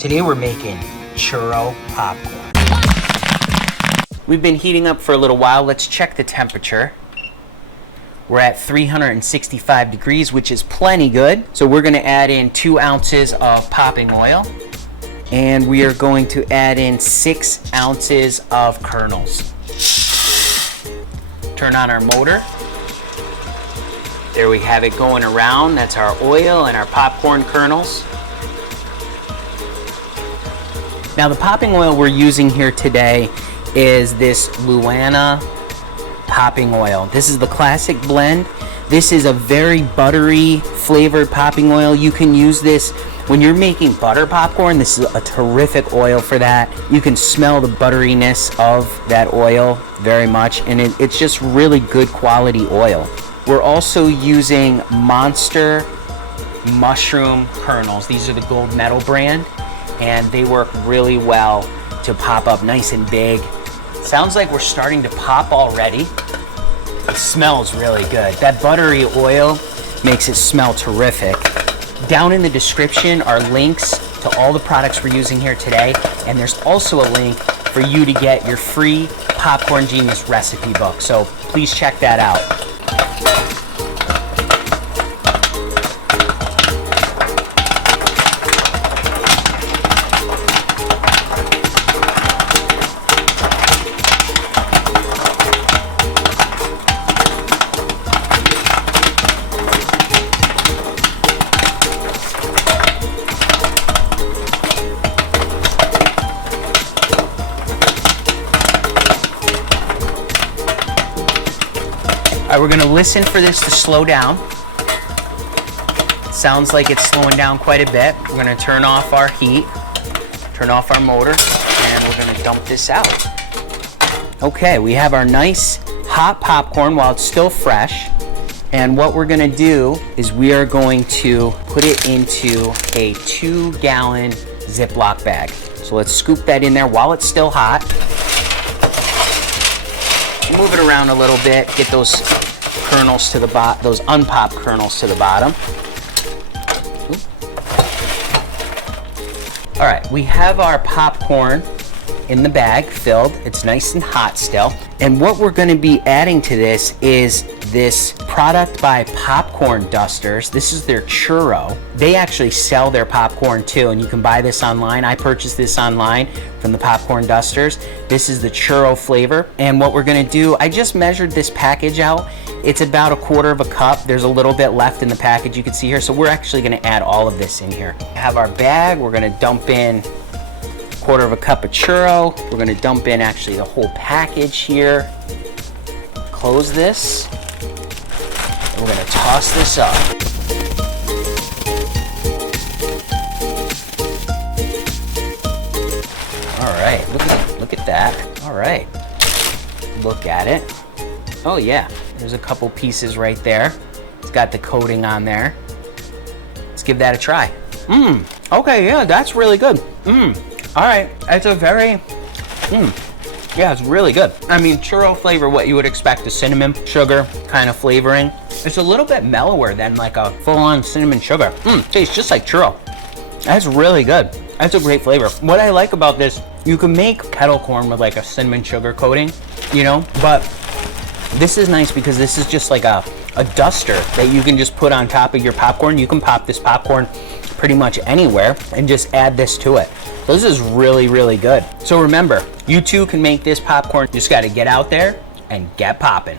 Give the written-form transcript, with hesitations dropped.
Today we're making churro popcorn. We've been heating up for a little while. Let's check the temperature. We're at 365 degrees, which is plenty good. So we're gonna add in 2 ounces of popping oil, and we are going to add in 6 ounces of kernels. Turn on our motor. There we have it going around. That's our oil and our popcorn kernels. Now the popping oil we're using here today is this Luana popping oil. This is the classic blend. This is a very buttery flavored popping oil. You can use this when you're making butter popcorn. This is a terrific oil for that. You can smell the butteriness of that oil very much, and it's just really good quality oil. We're also using Monster mushroom kernels. These are the gold medal brand, and they work really well to pop up nice and big. Sounds like we're starting to pop already. It smells really good. That buttery oil makes it smell terrific. Down in the description are links to all the products we're using here today, and there's also a link for you to get your free Popcorn Genius recipe book, so please check that out. All right, we're gonna listen for this to slow down. Sounds like it's slowing down quite a bit. We're gonna turn off our heat, turn off our motor, and we're gonna dump this out. Okay, we have our nice hot popcorn while it's still fresh. And what we're gonna do is we are going to put it into a 2-gallon Ziploc bag. So let's scoop that in there while it's still hot. Move it around a little bit, get those kernels to the bottom, those unpopped kernels to the bottom. All right, we have our popcorn in the bag filled. It's nice and hot still. And what we're gonna be adding to this is this product by Popcorn Dusters. This is their churro. They actually sell their popcorn too, and you can buy this online. I purchased this online from the Popcorn Dusters. This is the churro flavor. And what we're gonna do, I just measured this package out. It's about 1/4 cup. There's a little bit left in the package you can see here. So we're actually gonna add all of this in here. Have our bag, we're gonna dump in 1/4 cup of churro. We're gonna dump in actually the whole package here. Close this. We're gonna toss this up. All right, look at that. All right, look at it. Oh yeah, there's a couple pieces right there. It's got the coating on there. Let's give that a try. Okay, yeah, that's really good. All right, it's a very, yeah, it's really good. I mean, churro flavor, what you would expect, a cinnamon, sugar kind of flavoring. It's a little bit mellower than like a full-on cinnamon sugar. Tastes just like churro. That's really good. That's a great flavor. What I like about this, you can make kettle corn with like a cinnamon sugar coating, you know, but this is nice because this is just like a duster that you can just put on top of your popcorn. You can pop this popcorn pretty much anywhere and just add this to it. So this is really, really good. So remember, you too can make this popcorn. You just got to get out there and get popping.